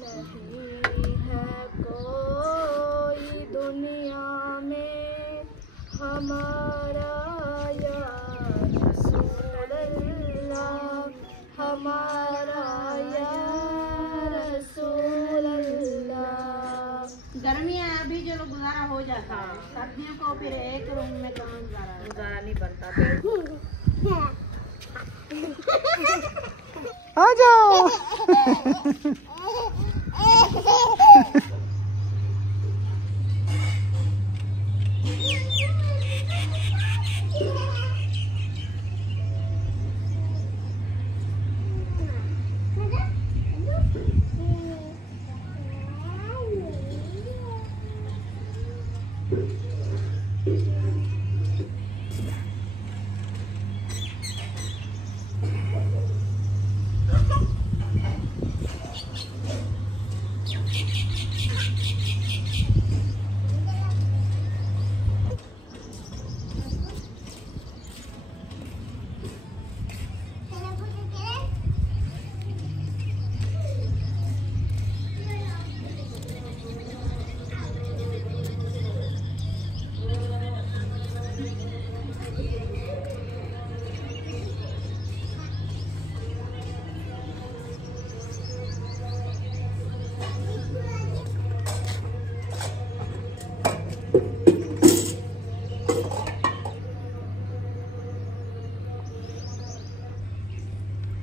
नहीं है कोई दुनिया में हमारा या रसूल अल्लाह, हमारा या रसूल अल्लाह। गर्मियाँ अभी जो गुजारा हो जाता है, सर्दियों को फिर एक रूम में कहाँ गुजारा नहीं बनता। आ जाओ।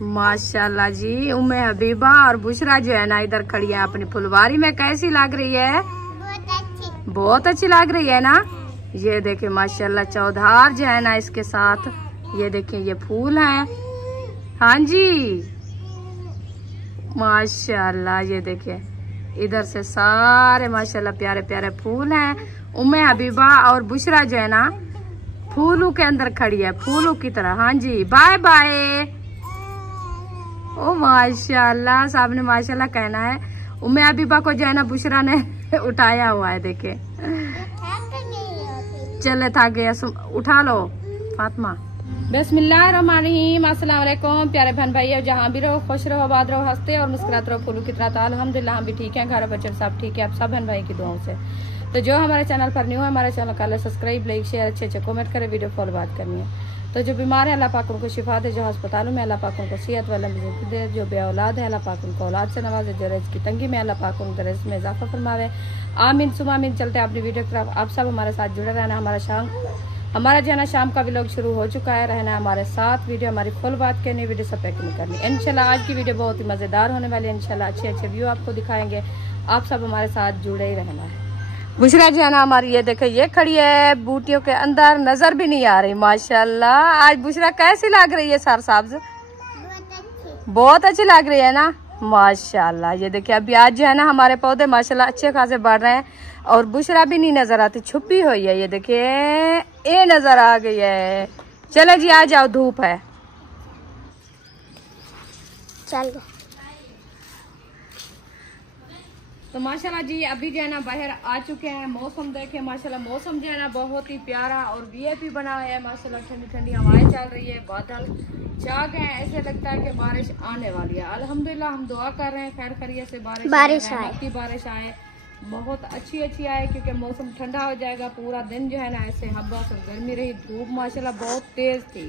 माशाल्लाह जी, उम्मे हबीबा और बुशरा जो है ना इधर खड़ी है अपनी फुलवारी में। कैसी लग रही है? बहुत अच्छी लग रही है ना। ये देखिए माशाल्लाह चौधार जो है ना इसके साथ, ये देखिए ये फूल हैं। हाँ जी माशाल्लाह, ये देखिए इधर से सारे माशाल्लाह प्यारे प्यारे फूल हैं। उम्मे हबीबा और बुशरा जो है ना फूलों के अंदर खड़ी है, फूलों की तरह। हाँ जी बाय बाय। ओ माशाल्लाह, साहब ने माशाल्लाह कहना है। उम्मे हबीबा को जो है ना बुशरा ने उठाया हुआ है, देखे चले था गया, उठा लो फातिमा। बिस्मिल्लाहिर्रहमानिर्रहीम, अस्सलाम वालेकुम प्यारे बहन भाई, जहाँ भी रहो खुश रहो, आबाद रहो, हंसते और मुस्कुराते रहो फूलों की तरह। अल्हम्दुलिल्लाह हम भी ठीक हैं, घर बच्चे सब ठीक है, आप सब बहन भाई की दुआओं से। तो जो हमारे चैनल पर न्यू है, हमारे चैनल का सब्सक्राइब, लाइक, शेयर, अच्छे कमेंट करें, वीडियो फॉलो बात करनी है। तो जो बीमार है अल्लाह पाक उनको शिफा दे, जो अस्पतालों में अल्लाह पाक उनको सेहत वाला जिंदगी दे, जो बे औलाद है अल्लाह पाक उनको औलाद से नवाजे, जो रिज़्क़ की तंगी में अल्लाह पाक उनके रिज़्क़ में इजाफा फरमावे। आमीन सुमा आमीन। चलते अपनी वीडियो की तरफ, आप सब हमारे साथ जुड़े रहना। हमारा जो है ना शाम का व्लॉग शुरू हो चुका है, रहना हमारे साथ। वीडियो हमारी फुल बात करनी, वीडियो सब पैक नहीं करनी। इंशाल्लाह आज की वीडियो बहुत ही मज़ेदार होने वाली है। इंशाल्लाह अच्छे अच्छे व्यू आपको दिखाएंगे, आप सब हमारे साथ जुड़े ही रहना है। बुशरा जो है ना हमारी, ये देखे ये खड़ी है बूटियों के अंदर, नजर भी नहीं आ रही माशाल्लाह। आज बुशरा कैसी लग रही है सर साहब? बहुत अच्छी लग रही है ना माशाल्लाह। ये देखिए अभी आज जो है ना हमारे पौधे माशाल्लाह अच्छे खासे बढ़ रहे हैं और बुशरा भी नहीं नजर आती, छुपी हुई है। ये देखिए ये नजर आ गई है। चलो जी आ जाओ, धूप है। चल तो माशाल्लाह जी अभी जो है ना बाहर आ चुके हैं। मौसम देखे माशाल्लाह, मौसम जो है ना बहुत ही प्यारा और वीआईपी बना है माशाल्लाह। ठंडी ठंडी हवाएं चल रही है, बादल छा गए हैं, ऐसे लगता है कि बारिश आने वाली है। अल्हम्दुलिल्लाह हम दुआ कर रहे हैं खैर खैरियत से बारिश आए, बारिश आए, बहुत अच्छी आए, क्योंकि मौसम ठंडा हो जाएगा। पूरा दिन जो है ना ऐसे हवा और गर्मी रही, धूप माशाल्लाह बहुत तेज थी।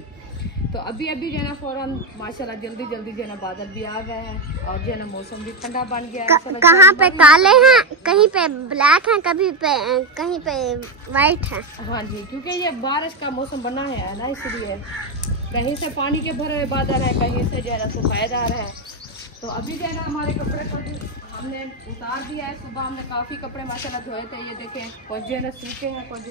तो अभी जो है ना फौरन माशाल्लाह जल्दी जो है ना बादल भी आ गए हैं और जो है ना मौसम भी ठंडा बन गया है। कहाँ पे काले हैं, कहीं पे ब्लैक हैं, कहीं पे वाइट है। हाँ जी, क्योंकि ये बारिश का मौसम बना है ना, इसलिए कहीं से पानी के भरे हुए बादल है, कहीं से जो है ना सफेदार है। तो अभी जो है ना हमारे कपड़े को हमने उतार दिया है। सुबह हमने काफ़ी कपड़े माशाल्लाह धोए थे, ये देखें कुछ जो है ना सूखे हैं, कुछ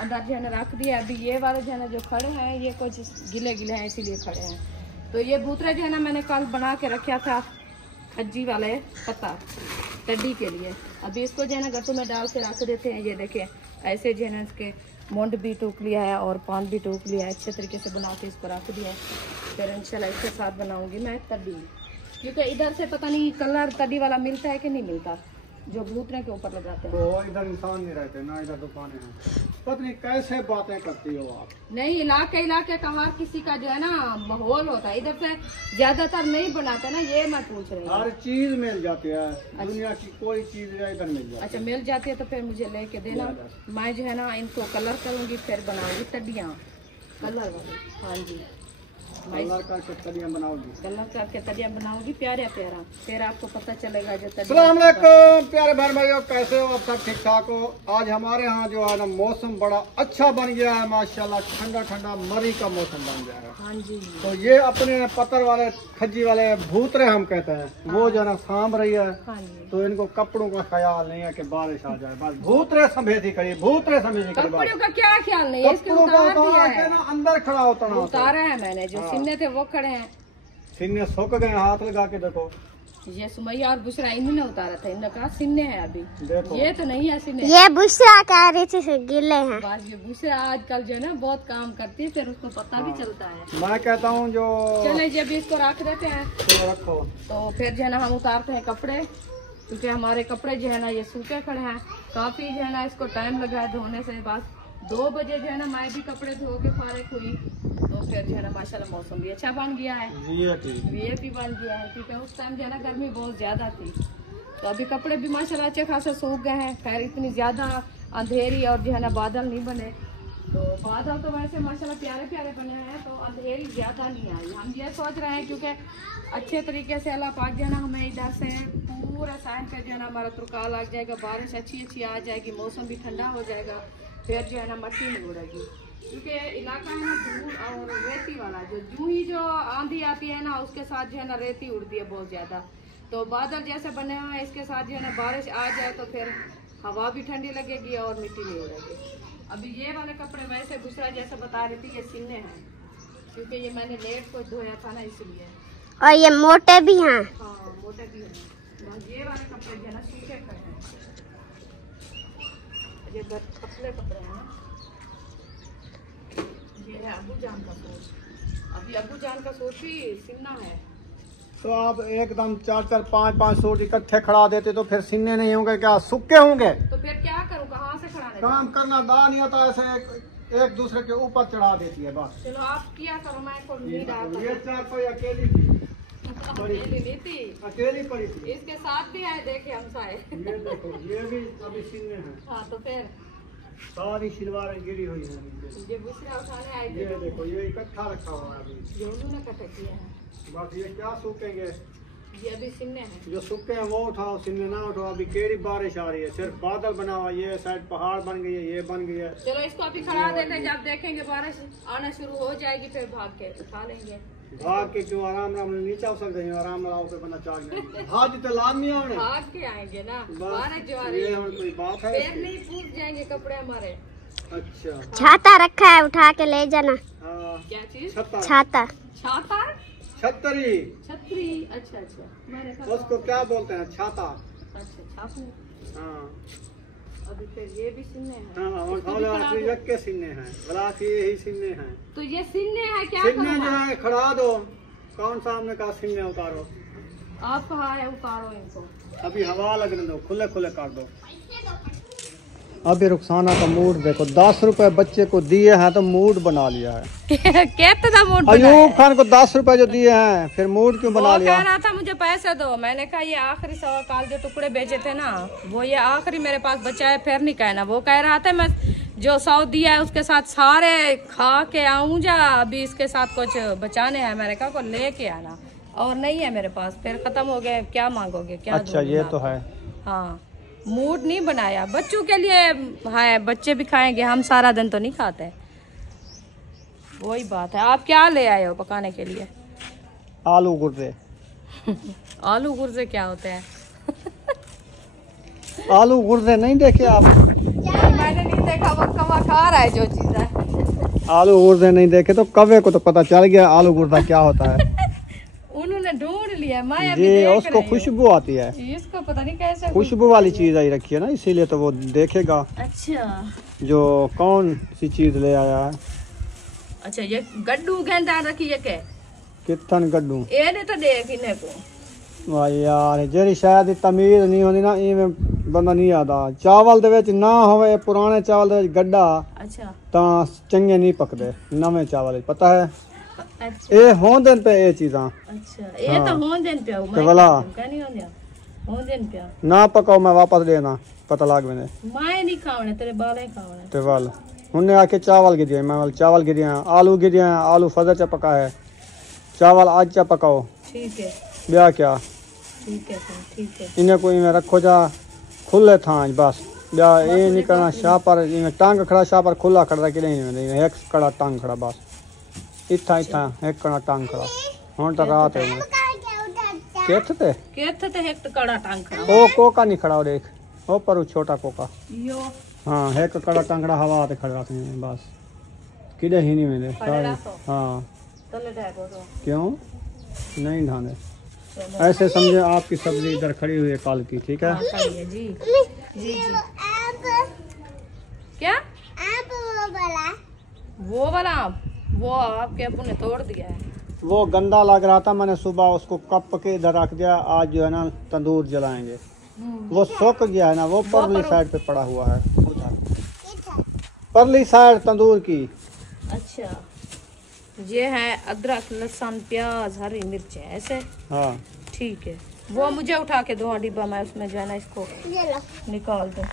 अंदर जो है ना रख दिया। अभी ये वाले जो है ना जो खड़े हैं ये कुछ गिले हैं, इसीलिए खड़े हैं। तो ये भूतरे जो है ना मैंने कल बना के रखा था खज्जी वाले पत्ता टड्डी के लिए। अभी इसको जो है ना गत्तों में डाल के रख देते हैं। ये देखें ऐसे जो है ना इसके मुंड भी टूक लिया है और पान भी टूक लिया है, अच्छे तरीके से बना के इसको रख दिया है। फिर इंशाल्लाह इसके साथ बनाऊंगी मैं तड्डी, क्योंकि इधर से पता नहीं कलर तड्डी वाला मिलता है कि नहीं मिलता। जो भूतने के ऊपर लगाते हैं। तो इधर इंसान नहीं रहते ना, इधर दुकानें हैं। पता नहीं कैसे बातें करती हो आप। नहीं, इलाके का हर किसी का जो है ना माहौल होता है, इधर से ज्यादातर नहीं बनाते ना, ये मैं पूछ रही हूँ। हर चीज मिल जाती है, दुनिया की कोई चीज इधर मिल जाती है। अच्छा, मिल जाती है तो फिर मुझे लेके देना। मैं जो है ना इनको कलर करूंगी, फिर बनाऊंगी तडियाँ कलर वाली। हाँ जी, कलर करके तलियां बनाओगी। कलर करके तडियाँ बनाऊंगी प्यारा प्यारा, फिर आपको पता चलेगा जो अस्सलाम वालेकुम प्यारे भाई भाइयों, कैसे हो आप? सब ठीक ठाक हो? आज हमारे यहाँ जो है ना मौसम बड़ा अच्छा बन गया है माशाल्लाह, ठंडा ठंडा मरी का मौसम बन गया है। हाँ जी, तो ये अपने पत्थर वाले खज्जी वाले भूतरे हम कहते हैं, वो जो है ना सांभ रही है। हाँ जी। तो इनको कपड़ों का ख्याल नहीं है कि बारिश आ जाए, बस भूतरे समेधी करिए, भूतरे समेधी करिए। कपड़ों का क्या ख्याल नहीं है, इसके कपड़ों उतार का दिया उतार के है। ना अंदर खड़ा होता ना, उतारा है मैंने, जो सीने थे वो खड़े हैं। सीने सूख गए, हाथ लगा के देखो। ये सुमैया और बुशरा इन्होंने उतारा था, इन्होंने कहा सिन्ने हैं अभी, देखो ये तो नहीं है सिन्ने। ये बुशरा कह रही थी गिले हैं। बस ये बुशरा आजकल जो है ना बहुत काम करती है, फिर उसको पता भी चलता है। मैं कहता हूँ जो चले जब इसको रख देते हैं तो रखो, तो फिर जो है ना हम उतारते हैं कपड़े, क्योंकि हमारे कपड़े जो है ना ये सूखे खड़े हैं। काफी जो है ना इसको टाइम लगा है धोने से। बस 2 बजे जो है ना मैं भी कपड़े धो के फारिग हुई, तो फिर जो है ना माशाल्लाह मौसम भी अच्छा बन गया है, वीआईपी बन गया है, क्योंकि उस टाइम जो है ना गर्मी बहुत ज्यादा थी। तो अभी कपड़े भी माशाल्लाह अच्छे खासे सूख गए हैं। खैर इतनी ज्यादा अंधेरी और जो है ना बादल नहीं बने, तो बादल तो वैसे माशाल्लाह प्यारे प्यारे बने हैं, तो अंधेरी ज्यादा नहीं आई। हम ये सोच रहे हैं क्योंकि अच्छे तरीके से अल्लाह पाक जो है ना हमें इधर से पूरा साइन पे जो है ना हमारा तुरका लग जाएगा, बारिश अच्छी आ जाएगी, मौसम भी ठंडा हो जाएगा, फिर जो है ना मट्टी नहीं उड़ेगी। क्योंकि इलाका है ना धूल और रेती वाला, जो ही जो आंधी आती है ना उसके साथ जो है ना रेती उड़ती है बहुत ज्यादा। तो बादल जैसे बने हुए हैं, इसके साथ जो है ना बारिश आ जाए तो फिर हवा भी ठंडी लगेगी और मिट्टी नहीं उड़ेगी। अभी ये वाले कपड़े वैसे दूसरा जैसे बता रही थी, ये सिलने हैं, क्योंकि ये मैंने लेट को धोया था ना इसलिए। और ये मोटे भी हैं। हाँ, मोटे भी हैं। ये वाले कपड़े जो है ना सूखे खड़े हैं, ये पतले कपड़े हैं ना। ये है अबू जान का सूट, अभी अबू जान का सूट भी सिलना है। तो आप एकदम 4-4, 5-5 सूट इकट्ठे खड़ा देते तो फिर सीने नहीं होंगे क्या? सूखे होंगे? तो फिर क्या करूँ, कहाँ से खड़ा काम करना दा नहीं आता, ऐसे एक दूसरे के ऊपर चढ़ा देती है बस। चलो आप किया करो, मैं को नहीं डालता। ये 4 कोई अकेली थी, नहीं थी, अकेली पड़ी थी। इसके साथ भी आए देखे हम साए। ये देखो, ये भी अभी सीने हैं। हाँ, तो फिर सारी सिलवारें गिरी हुई है। ये बुशरा उठाने आए ये थे, देखो, ये इकट्ठा रखा हुआ है अभी। ये उन्होंने कटे किए हैं, बस ये क्या सूखेंगे? ये अभी सिलने हैं। जो सूखे हैं वो उठाओ, सीने ना उठाओ। अभी केड़ी बारिश आ रही है, सिर्फ बादल बना हुआ, ये साइड पहाड़ बन गई है, ये बन गई है। चलो इसको अभी खड़ा देते हैं, जब देखेंगे बारिश आना शुरू हो जाएगी फिर भाग के उठा लेंगे। भाग के क्यों, आराम नीचे हो सकते हैं, आराम लाओ के बना चाहिए। हाथ तो लादनी होने, भाग के आएंगे ना, बस बारिश जो आ रही ये है, और कोई बात है? फिर नहीं पूछ जाएंगे कपड़े हमारे। अच्छा, छाता रखा है, उठा के ले जाना। हाँ, क्या चीज? छत्ता, छाता छाता, छतरी, छतरी। अच्छा, मैंने कहा उसको क्या बोलते हैं? छाता। अच्छा, छापू। हाँ अभी फिर ये भी सिलने हैं। हाँ, और इसको भी खड़ा दो। रख के सीने हैं, बला के यही सीने हैं। तो ये सिलने हैं, क्या सीने करूँ जो मैं? है खड़ा दो। कौन सा हमने कहा सीने उतारो? आप कहाँ है, उतारो इनको। अभी हवा लगने दो, खुले खुले काट दो। अभी रुखसाना का मूड देखो, 10 रुपए बच्चे को दिए हैं तो मूड बना लिया है। कितना मूड अयूब खान को 10 रुपए जो दिए हैं, फिर मूड क्यों बना लिया? कह रहा था मुझे पैसे दो, मैंने कहा ये आखिरी सवाल जो टुकड़े बेचे थे ना, वो ये आखिरी मेरे पास बचा है, फिर नहीं कहना। वो कह रहा था मैं जो 100 दिया है उसके साथ सारे खा के आऊं जा, अभी इसके साथ कुछ बचाने हैं। मैंने कहा को लेके आना, और नहीं है मेरे पास, फिर खत्म हो गए, क्या मांगोगे, क्या अच्छा, ये तो है। हाँ, मूड नहीं बनाया बच्चों के लिए है, बच्चे भी खाएंगे, हम सारा दिन तो नहीं खाते। वही बात है। आप क्या ले आए हो पकाने के लिए? आलू गुर्दे। आलू गुर्दे क्या होते हैं? आलू गुर्दे नहीं देखे आप? मैंने नहीं देखा, वो कवा खा रहा है जो चीज है। आलू गुर्दे नहीं देखे तो कवे को तो पता चल गया आलू गुर्दा क्या होता है। उन्होंने ढूंढ लिया, मैं अभी ये देख उसको रही खुशबू आती है, हूँ। इसको पता नहीं कैसे खुशबू वाली चीज आई रखी है ना, इसीलिए तो वो देखेगा अच्छा, जो कौन सी चीज ले आया है। अच्छा, ये गड्ढू गेंदा रखी है के कितन गड्ढू? ये नहीं तो देख इन्हें को वाह यार जेरी शायद तमीज नहीं होती ना इवें बंदा नहीं आता। चावल दे विच ना होवे पुराने चावल दे विच गड्ढा अच्छा तां चंगे नहीं पकदे नवे चावल विच पता है अच्छा ए होंदे पे ए चीज़ां अच्छा ये तो होंदे न पिया ते भला नहीं होंदे न पिया ना पकाओ मैं वापस देना पता लग वेंदे मैं नहीं खावणे तेरे बाले खावणे ते वल उन्हें आके चावल गिरिया मैं वाल चावल गिरिया आलू गिरिया आलू फजर चा पका है चावल आज चा पकाओ ठीक है ब्याह क्या ठीक है ठीक है इन्हें कोई में रखो जा खुले थां बस ब्याह ये नहीं करना शाह पर इन्हें टांग खड़ा शाह पर खुला खड़ा कि नहीं एक कड़ा टांग खड़ा बस इतना इतना एक कड़ा टांग खड़ा हुन तो रात है केथ ते एक कड़ा टांग खड़ा ओ कोका नहीं खड़ा देख ओ पर छोटा कोका यो हाँ एक कड़ा टांगड़ा हवा ते खड़ा रखने बस किधे ही नहीं मिले हाँ तले ढाको तो क्यों नहीं ढाने ऐसे समझे आपकी सब्जी इधर खड़ी हुई है काल की ठीक है जी जी जी क्या वो वाला वो आपके अब्बू ने तोड़ दिया है वो गंदा लग रहा था मैंने सुबह उसको कप के इधर रख दिया आज जो है ना तंदूर जलाएंगे वो सूख गया है ना वो परली साइड पे पड़ा हुआ है उधर परली साइड तंदूर की अच्छा ये है अदरक लहसुन प्याज हरी मिर्च ऐसे हाँ ठीक है वो मुझे उठा के दो डिब्बा मैं उसमें जो है ना इसको निकाल दूँ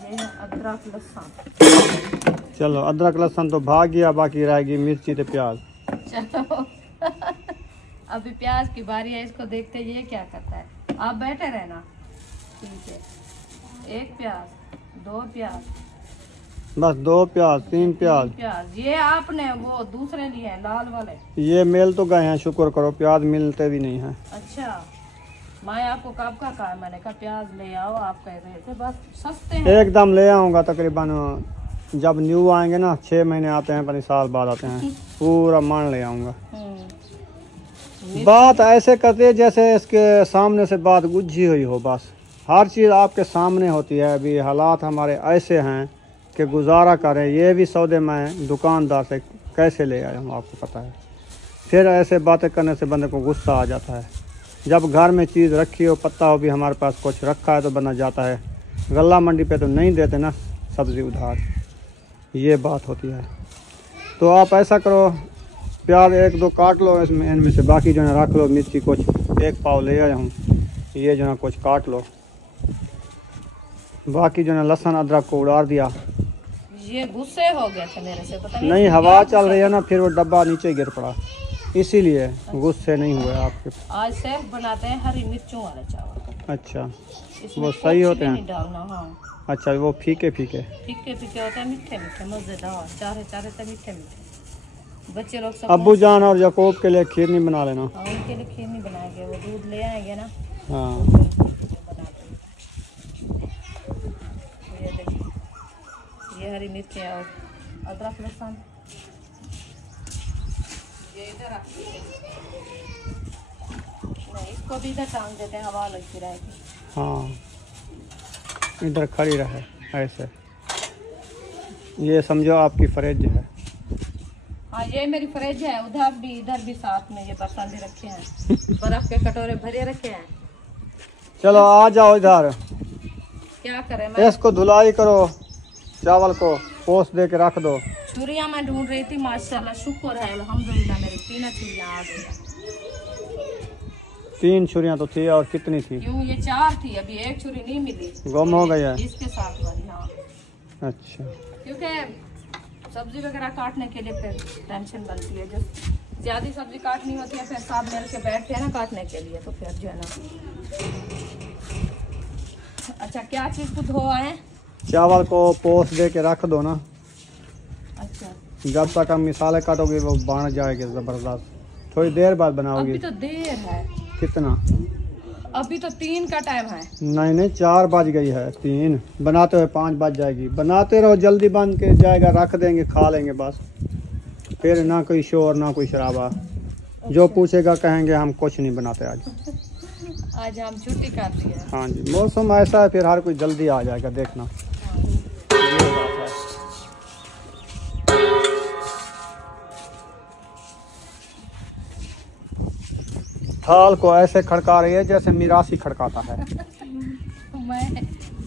ये है अदरक लहसुन चलो अदरक लहसुन तो भाग गया बाकी रहेगी मिर्ची तो प्याज चलो अभी प्याज की बारी है इसको देखते ये क्या करता है आप बैठे रहना ठीक है एक प्याज दो प्याज बस दो प्याज तीन प्याज प्याज ये आपने वो दूसरे लिए हैं लाल वाले ये मिल तो गए हैं शुक्र करो प्याज मिलते भी नहीं हैं अच्छा मैं आपको कब का कहा मैंने कहा प्याज ले आओ आप कह रहे थे बस सस्ते हैं एकदम ले आऊंगा तकरीबन जब न्यू आएंगे ना 6 महीने आते हैं 5 साल बाद आते हैं पूरा मान ले आऊंगा बात ऐसे करते जैसे इसके सामने से बात गुझी हुई हो बस हर चीज़ आपके सामने होती है अभी हालात हमारे ऐसे हैं कि गुजारा करें ये भी सौदे में दुकानदार से कैसे ले आए हम आपको पता है फिर ऐसे बातें करने से बंदे को गुस्सा आ जाता है जब घर में चीज़ रखी हो पता हो भी हमारे पास कुछ रखा है तो बंदा जाता है गल्ला मंडी पे तो नहीं देते ना सब्ज़ी उधार ये बात होती है तो आप ऐसा करो प्याज 1-2 काट लो इसमें इनमें से बाकी जो है रख लो मिर्ची कुछ 1 पाव ले आए हम ये जो है कुछ काट लो बाकी जो है लहसुन अदरक को उड़ार दिया ये गुस्से हो गए थे मेरे से पता नहीं हवा चल रही है ना फिर वो डब्बा नीचे गिर पड़ा इसीलिए गुस्से नहीं हुए आपके आज सेफ बनाते हैं हरी मिर्चों वाले चावल अच्छा इसमें वो सही होते नहीं हैं डालना हाँ अच्छा वो फीके फीके फीके फीके होते हैं मीठे मीठे मजेदार चारे चारे से मीठे मीठे बच्चे लोग सब अब्बू जान और याकूब के लिए खीर नहीं बना लेना हाँ, उनके लिए खीर नहीं बनाएंगे वो दूध ले आएंगे ना हाँ ये देखिए ये हरी मिर्च और अदरक लहसुन ये इधर नहीं इसको भी इधर टांग देते हैं हवा लगती रहेगी हाँ इधर खड़ी रहे ऐसे ये समझो आपकी फ्रिज है हाँ ये मेरी फ्रिज है उधर भी इधर भी साथ में ये बर्तन भी रखे हैं बर्फ के कटोरे भरे रखे हैं चलो आ जाओ इधर क्या करें मैं इसको धुलाई करो चावल को पोस्ट दे के रख दो छुरियाँ मैं ढूंढ रही थी माशाल्लाह शुक्र है अल्हम्दुलिल्लाह मेरी 3 छुरियाँ आ गई 3 छुरियाँ तो थी और कितनी थी यूँ ये 4 थी अभी एक छुरी नहीं मिली गुम हो गई है इसके साथ वाली हाँ अच्छा क्योंकि सब्जी वगैरह काटने के लिए फिर टेंशन बनती है जो ज्यादा सब्जी काटनी होती है फिर सब मिल के बैठते हैं ना काटने के लिए तो फिर जो है ना अच्छा क्या चीज़ को धो आए चावल को पोस्ट दे के रख दो ना अच्छा जब तक हम मिसाले काटोगे वो बन जाएगी ज़बरदस्त थोड़ी देर बाद बनाओगी अभी तो देर है कितना अभी तो 3 का टाइम है नहीं 4 बज गई है 3 बनाते हुए 5 बज जाएगी बनाते रहो जल्दी बन के जाएगा रख देंगे खा लेंगे बस फिर ना कोई शोर ना कोई शराबा जो पूछेगा कहेंगे हम कुछ नहीं बनाते आज हम छुट्टी कर दी है हाँ जी मौसम ऐसा है फिर हर कोई जल्दी आ जाएगा देखना ये बात है थाल को ऐसे खड़का रही है जैसे मिरासी खड़काता है। मैं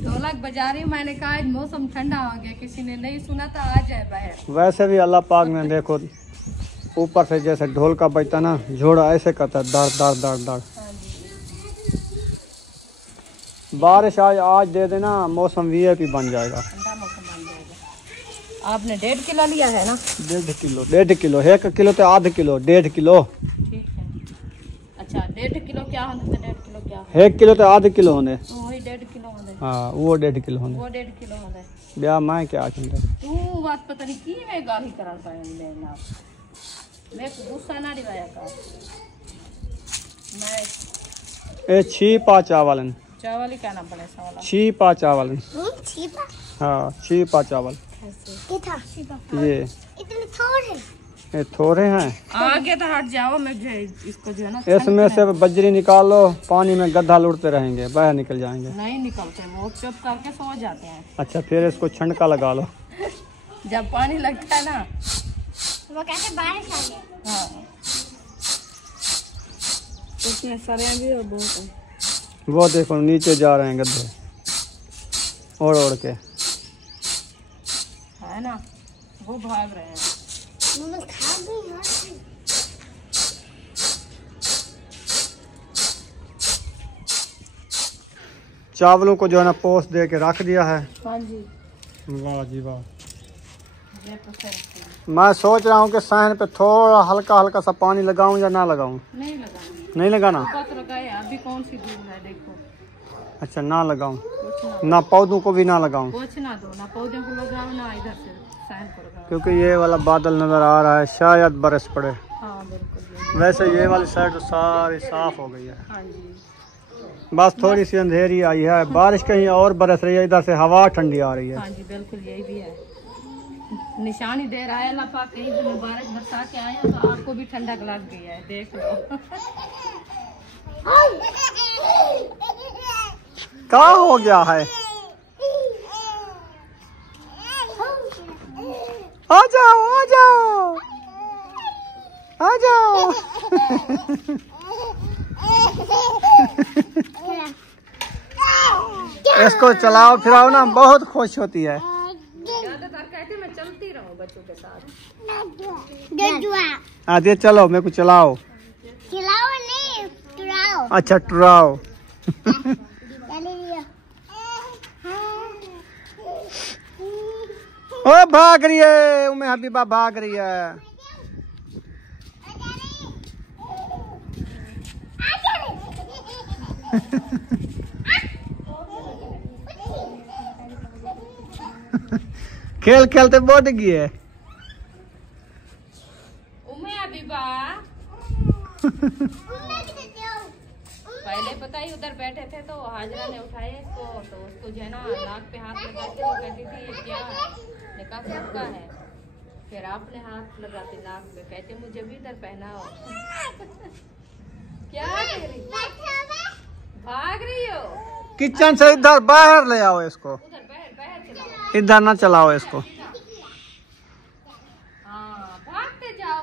ढोलक बजा रही हूँ, मैंने कहा आज मौसम ठंडा हो गया, किसी ने नहीं सुना तो आ जाए बाहर। वैसे भी अल्लाह पाक ने देखो ऊपर से जैसे ढोल का बजता ना, झोड़ा ऐसे करता है दर दर दर दर। बारिश आज दे देना, मौसम वीआईपी बन जाएगा। ठंडा मौसम बन जाएगा। आपने 1.5 किलो लिया है ना? 1.5 किलो, 1.5 किलो, 1 किलो तो आधा किलो, 1.5 किलो। ठीक है। अच्छा 1.5 किलो क्या होने? 1.5 किलो क्या? 1 किलो तो आधा किलो होने। वही 1.5 किलो होने। हाँ वो 1.5 किलो होने। वो 1.5 किलो होने। ब्याह मैं क्या चुनता तू बात पता नहीं की मैं गाली करा पाया ना, मैं गुस्सा ना दिवाया का। मैं ए छीपा चावलन, चावल ही कहना पड़े सवाल। छीपा चावलन। छिपा हाँ छीपा चावल। किथा ये इतने थोड़े ये थोड़े हैं। आगे तो हट जाओ, मैं इसको जो है ना इसमें से बजरी निकाल लो, पानी में गड्ढा लुढ़ते रहेंगे, बाहर निकल जाएंगे। नहीं निकलते, वो चुप करके सो जाते हैं। अच्छा फिर इसको छंडका लगा लो। जब पानी लगता है ना, वो कहते बारिश आ गई। हाँ उसमें सरिया भी और बहुत है। वो देखो नीचे जा रहे हैं गड्ढे ओढ़ ओढ़ के, है ना, वो भाग रहे हैं। मम्मी खा गई यार। चावलों को जो है ना पोस दे के रख दिया है। हाँ जी, वाह जी वाह। ये तो सर मैं सोच रहा हूँ कि सहन पे थोड़ा हल्का हल्का सा पानी लगाऊं या ना लगाऊं। नहीं लगाना, नहीं लगाना। पत लगाए अभी कौन सी दूर है देखो। अच्छा ना लगाऊं, कुछ ना, ना पौधों को भी ना लगाऊं, कुछ ना दो, ना पौधे को लगाओ ना इधर से सहन को लगाओ। क्योंकि ये वाला बादल नजर आ रहा है, शायद बरस पड़े। हाँ बिल्कुल। वैसे ये वाली साइड तो सारी साफ हो गई है, हाँ जी, बस थोड़ी सी अंधेरी आई है। बारिश कहीं और बरस रही है, इधर से हवा ठंडी आ रही है। हाँ जी बिल्कुल, यही भी है। निशानी दे रहा है अल्लाह पाक, कहीं भी मुबारक बरसा के आया तो आपको भी ठंडक लग गई है, देख लो। क्या हो गया है? आ जाओ आ जाओ आ जाओ। इसको चलाओ फिराओ ना, बहुत खुश होती है। ज्यादातर कहते मैं चलती रहूं बच्चों के साथ। आदि चलो मेरे को चलाओ। खिलाओ नहीं टुराओ। अच्छा टुराओ। ओ भाग रही है, उम्मे हबीबा भाग रही है। खेल खेलते बहुत गई है। उम्मे हबीबा पहले पता ही उधर बैठे थे तो हाजरा ने उठाया इसको, तो उसको जो है ना नाक पे हाथ लगाते वो कहती थी ये क्या है, निकाह सबका है। फिर आपने हाथ लगाते नाक पे, कहते मुझे भी इधर पहनाओ। क्या कर रही? भाग रही हो? किचन से इधर बाहर ले आओ इसको, उधर बाहर बाहर चलाओ। इधर ना चलाओ इसको। हाँ भागते जाओ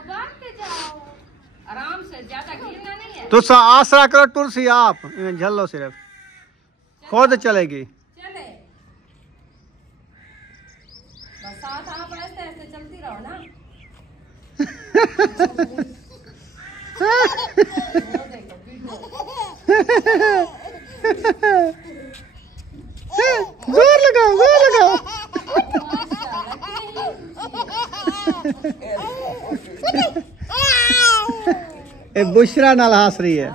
आराम से, ज्यादा गिरना नहीं है। तो आसरा करो तुलसी, आप झल्लो सिर्फ, खुद चलेगी। चले बस साथ आप ऐसे ऐसे चलती रहो ना। जोर लगाओ जोर लगाओ। ए बुशरा नाल हंस रही है।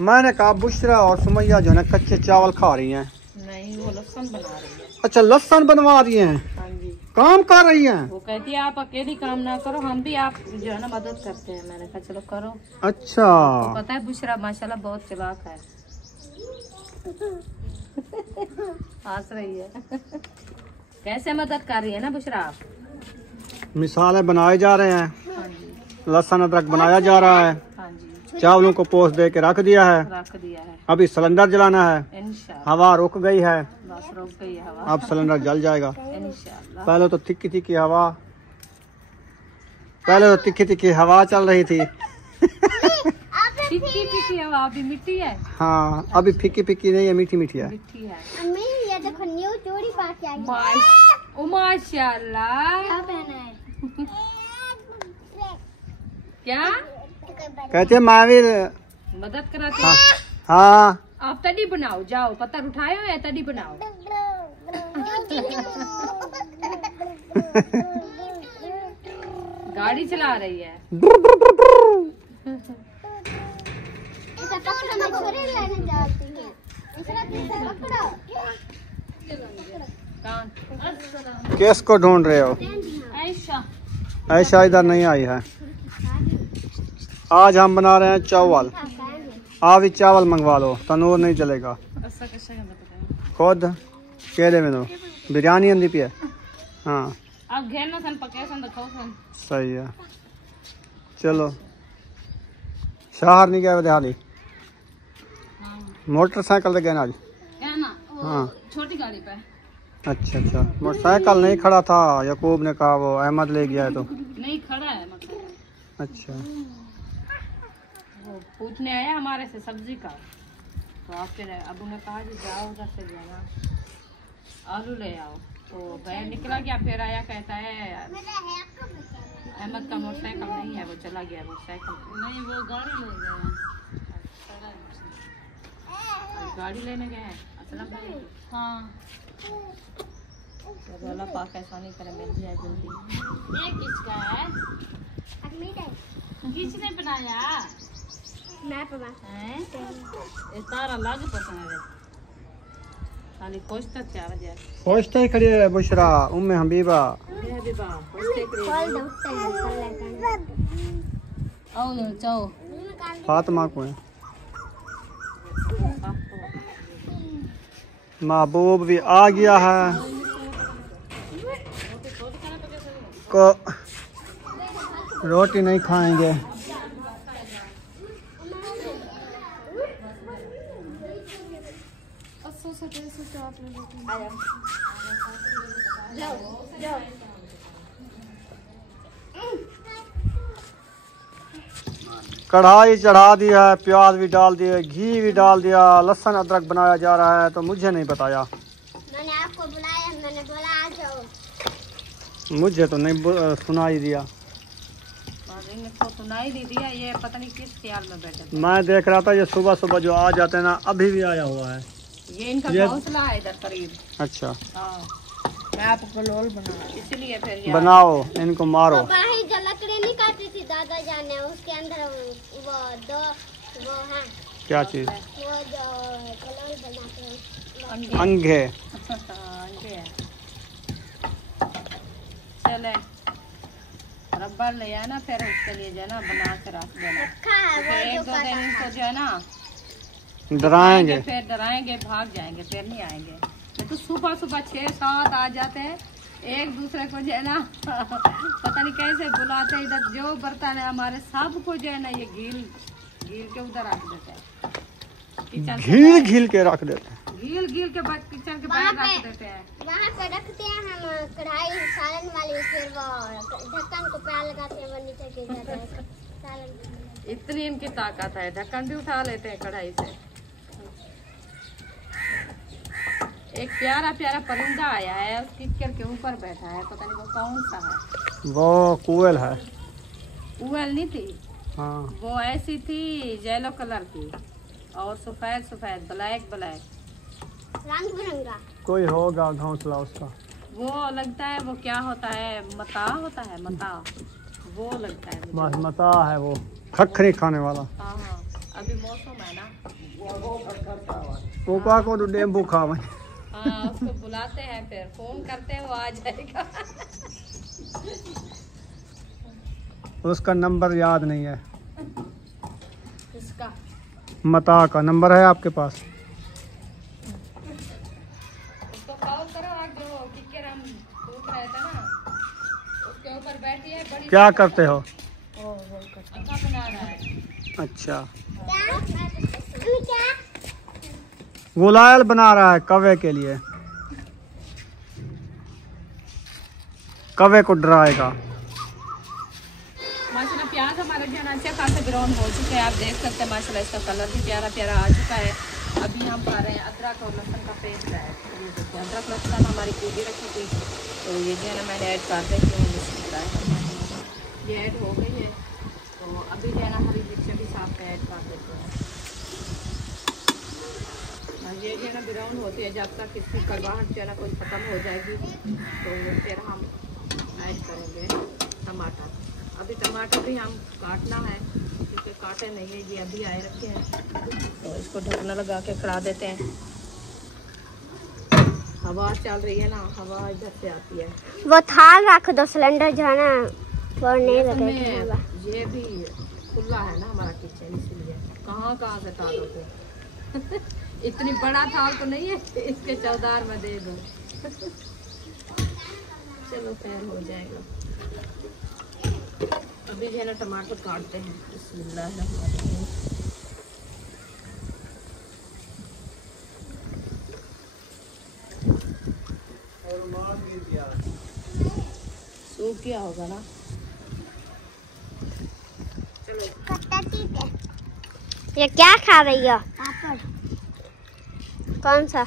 मैंने कहा बुशरा और सुमैया जो है ना कच्चे चावल खा रही हैं। नहीं वो लहसुन बना रही है। अच्छा लहसुन बनवा रही हैं, हाँ जी, काम कर रही हैं। वो कहती है आप अकेली काम ना करो, हम भी आप जो है ना मदद करते हैं। मैंने कहा चलो करो। अच्छा पता है बुशरा माशाल्लाह बहुत चालाक है। हंस रही है। कैसे मदद कर रही है ना बुशरा आप? मिसाले बनाए जा रहे हैं, हाँ जी, लहसुन अदरक बनाया जा रहा है, हाँ जी, चावलों को पोस्ट दे के रख दिया है। रख दिया है। अभी सिलेंडर जलाना है, इंशाल्लाह हवा रुक गई है, बस रुक गई है हवा। अब सिलेंडर जल जाएगा। इंशाल्लाह। पहले तो तिक्की तिक्की हवा चल रही थी। फिक्की फिक्की हवा अभी मिट्टी है। हाँ, अभी फीकी फीकी नहीं है, मीठी मीठी है। मिट्टी है। अम्मी ये देखो न्यू चूड़ी पा के आई है। ओ माशाल्लाह। क्या पहना है? क्या कहते हैं महावीर। मदद कराते हाँ, हैं? हाँ। आप तड़ी बनाओ, जाओ पत्थर उठाए हो या तड़ी बनाओ। गाड़ी चला रही है। इसे पकड़ो, मैं छुरी लेने जाती हूँ। इसे पकड़ो। किस को ढूंढ रहे हो? ऐशा। ऐशा इधर नहीं आई है। आज हम बना रहे हैं चावल। आप ही चावल मंगवा लो, तनूर नहीं चलेगा। खुद केले में दो, बिरयानी अंदी पे है। हाँ आप घेरना सन पके सन रखो सन। सही है। चलो शहर नहीं गए दिहाड़ी, मोटरसाइकिल से गए ना आज? क्या ना? हाँ छोटी गाड़ी पे। अच्छा अच्छा, मोटरसाइकिल नहीं खड़ा था, यकूब ने कहा वो अहमद ले गया है तो। नहीं खड़ा है मतलब। अच्छा, वो पूछने आया हमारे से सब्जी का, तो आप फिर अबू ने कहा जी जाओ उधर से जाना आलू ले आओ। तो बैग निकला गया, फिर आया कहता है अहमद का मोटरसाइकिल नहीं है, वो चला गया मोटरसाइकिल। नहीं वो गाड़ी ले गया, गाड़ी लेने गए हैं असलम भाई। हाँ तो अल्लाह पाक आसानी करे, मिल जाए जल्दी। ये किसका है? किसने बनाया? मैं पापा हैं? ये तारा लग पसंद है खाली खुश तक क्या वजह? पहुँचते ही खड़ी है बुशरा, उम्मे हबीबा। आओ जाओ। फातिमा को है, महबूब भी आ गया है। को रोटी नहीं खाएंगे। कढ़ाई चढ़ा दी है, प्याज भी डाल दिए, घी भी डाल दिया, लहसुन अदरक बनाया जा रहा है। तो मुझे नहीं बताया, मैंने आपको बुलाया, मैंने बोला आ जाओ। मुझे तो नहीं सुनाई दिया। इनको सुनाई दी दिया, ये पता नहीं किस ख्याल में बैठे। मैं देख रहा था ये सुबह सुबह जो आ जाते हैं ना, अभी भी आया हुआ है। ये इनका घोंसला है इधर करीब। अच्छा, हाँ मैं आपको लोल बना इसलिए फिर ये बनाओ, इनको मारो। बाहर जो लकड़ी नहीं काटी थी दादा जान ने, उसके अंदर वो दो वो है क्या चीज? वो जो कलर बनाते हैं अंगे। अंगे है। चले रबर ले आना, फिर उसके लिए जो है ना बना के रख देना। रखा है फिर वो एक जो दो दिन इनको जो है ना डराएंगे। फिर डराएंगे, भाग जाएंगे, फिर नहीं आएंगे। तो सुबह सुबह 6-7 आ जाते हैं, एक दूसरे को जो है ना पता नहीं कैसे बुलाते हैं। इधर जो बर्तन है हमारे सब को जो है ना ये घील के उधर रख देते हैं, किचन घील के रख देते हैं। घील के बाद किचन के बाहर रख देते हैं। वहाँ पे रखते हैं हम कढ़ाई सालन वाली, फिर वो ढक्कन को पैर लगाते हैं, वो नीचे गिर जाता है सालन। इतनी इनकी ताकत है, ढक्कन भी उठा लेते हैं कढ़ाई से। एक प्यारा प्यारा परिंदा आया है, उस कीचड़ के ऊपर बैठा है, पता नहीं वो कौन सा है। वो कोयल है। कोयल नहीं थी, हाँ, वो ऐसी थी येलो कलर की और सफेद सफेद ब्लैक रंग बिरंगा कोई होगा घोंसला उसका। वो लगता है, वो क्या होता है, मता होता है, मता वो लगता है मुझे। बस मता है वो, खखरी खाने वाला। हाँ हाँ अभी मौसम है ना, वो का को डेम्बू खावे। हाँ उसको बुलाते हैं, फिर फोन करते हैं, वो आ जाएगा। उसका नंबर याद नहीं है। किसका? मता का नंबर है आपके पास? उसको कॉल करो, आप जो किक्कर हम टूट रहे थे ना, उसके ऊपर बैठी है। बड़ी क्या करते हो? अक्का बना रहा है। अच्छा, गुलायल बना रहा है कौवे के लिए, कौवे को डराएगा। माशाल्लाह प्याज हमारे जो है ना अच्छे खासे ब्राउन हो चुके हैं, आप देख सकते हैं। माशाल्लाह इसका कलर भी प्यारा प्यारा आ चुका है। अभी हम पा रहे हैं अदरक और लहसुन का पेस्ट है। अदरक लहसुन हमारी पूरी रखी थी, तो ये जो है ना मैंने ऐड कर देती हूँ। ये ऐड हो गई है, तो अभी जो है ना हरी मिर्चें भी साथ में ऐड कर देते हैं। ये जो है ना ब्राउन होती है, जब तक इसकी कड़वाहट जो है ना कोई ख़त्म हो जाएगी, तो फिर हम ऐड करेंगे टमाटर। अभी टमाटर भी हम काटना है, क्योंकि काटे नहीं है, ये अभी आए रखे हैं। तो इसको ढकना लगा के खड़ा देते हैं। हवा चल रही है ना, हवा इधर से आती है। वो थाल रख दो, सिलेंडर जो है ना वो नहीं लगेगा। ये भी खुला है ना हमारा किचन, इसलिए कहाँ से थालों को इतनी बड़ा थाल तो नहीं है, इसके चौधार में दे दो। चलो खैर हो जाएगा। अभी जो है ना टमाटर काटते हैं। बिस्मिल्लाहिर्रहमानिर्रहीम। सूख गया होगा ना। चलो ये क्या खा रही हो? कौन सा?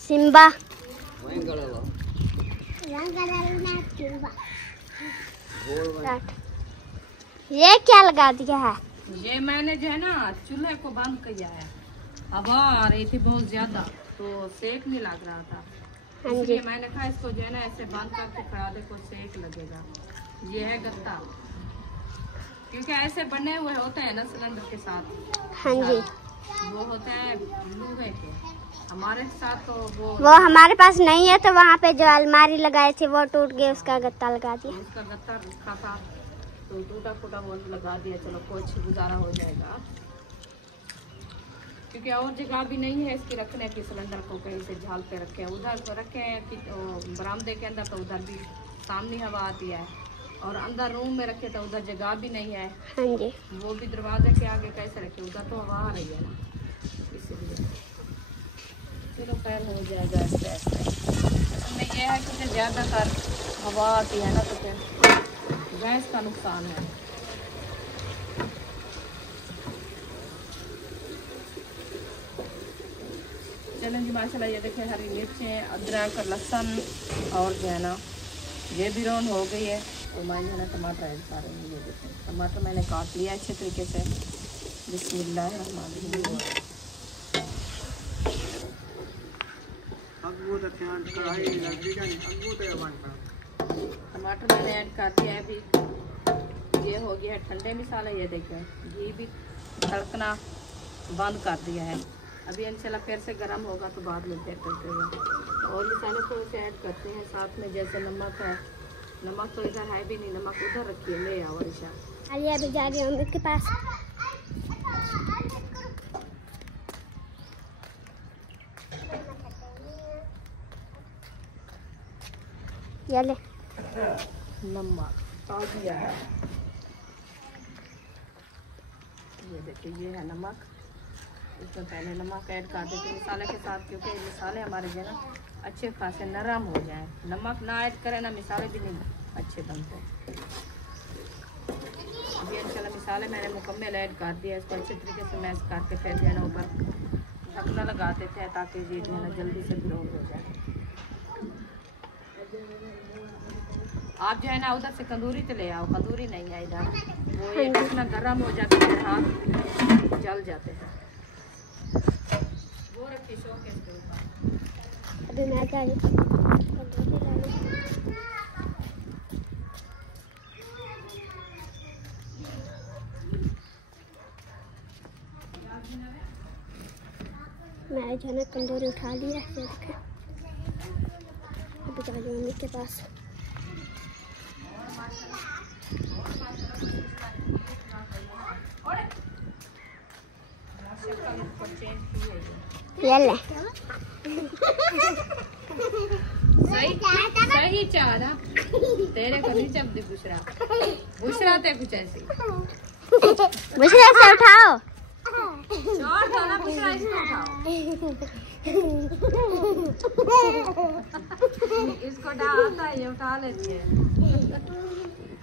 सिम्बा। ये क्या लगा दिया है? ये मैंने जो है ना चूल्हे को बंद किया है। हवा आ रही थी बहुत ज्यादा, तो सेक नहीं लग रहा था, इसलिए मैंने कहा इसको जो है ना ऐसे बंद करके खड़ा दे, को सेक लगेगा। ये है गत्ता, क्योंकि ऐसे बने हुए होते हैं ना सिलेंडर के साथ। हाँ जी, वो होते हैं लोहे के। हमारे साथ तो वो हमारे पास नहीं है, तो वहाँ पे जो अलमारी लगाई थी वो टूट गई, उसका गत्ता लगा दिया। उसका गत्ता रखा था, तो टूटा फूटा वो लगा दिया। चलो कुछ गुजारा हो जाएगा, क्योंकि और जगह भी नहीं है इसकी रखने की। सिलेंडर को कहीं से झाल पे रखे, उधर तो रखे हैं कि बरामदे के अंदर, तो उधर भी सामने हवा आती है, और अंदर रूम में रखे तो उधर जगह भी नहीं है। हाँ जी, वो भी दरवाजे के आगे कैसे रखे, उधर तो हवा आ रही है ना, इसलिए। चलो खैर हो जाएगा ऐसे ऐसे। इसमें यह है कि ज़्यादातर हवा आती है ना, तो फिर गैस का नुकसान है। चलें जी, माशाल्लाह ये देखें हरी मिर्चें, अदरक, लहसुन और जो है ना ये भी ब्राउन हो गई है। तो मैं जो है ना टमाटर ऐड कर रही हूँ। ये देखें टमाटर मैंने काट लिया अच्छे तरीके से। बिस्मिल्लाहिर्रहमानिर्रहीम। टमाटर मैंने ऐड कर दिया है। अभी ये हो गया है ठंडे मसाले। ये देखें घी भी तड़कना बंद कर दिया है। अभी इंशाल्लाह फिर से गर्म होगा तो बाद में फिर करते हुए और मसाले थोड़े से ऐड करते हैं साथ में। जैसे नमक है, नमक तो इधर है भी नहीं, नमक उधर रखिए, ले आओ ईशा। आलिया भी जा रही है मम्मी के पास। ये ले नमक आ दिया है। ये देखिए ये है नमक। इसमें पहले नमक ऐड कर देते मसाले के साथ, क्योंकि मसाले हमारे जो है ना अच्छे खासे नरम हो जाएं। नमक ना ऐड करें ना मसाले भी नहीं अच्छे बनते। अभी इंशाल्लाह मसाले मैंने मुकम्मल ऐड कर दिया। इसको अच्छे तरीके से मैश करके फिर जो है ना ऊपर ढकना लगा देते हैं, ताकि ये जो है ना जल्दी से ब्राउन हो जाए। आप जो है ना उधर से कंदूरी तो ले आओ, कंदूरी नहीं है इधर। वो ये इतना गर्म हो जाता है, हाथ जल जाते हैं। वो रखिए शोकेस के ऊपर। अभी मैं जा रही हूँ। मैं जो है ना तंदूरी उठा लिया है। अभी जा रही हूँ मम्मी के पास। ले ले। सही चाह ना तेरे को नहीं चपदी बुशरा ते कुछ ऐसी बुशरा से उठाओ। छोड़ दो ना बुशरा, इसको उठाओ। इसको आता है, ये उठा लेती है।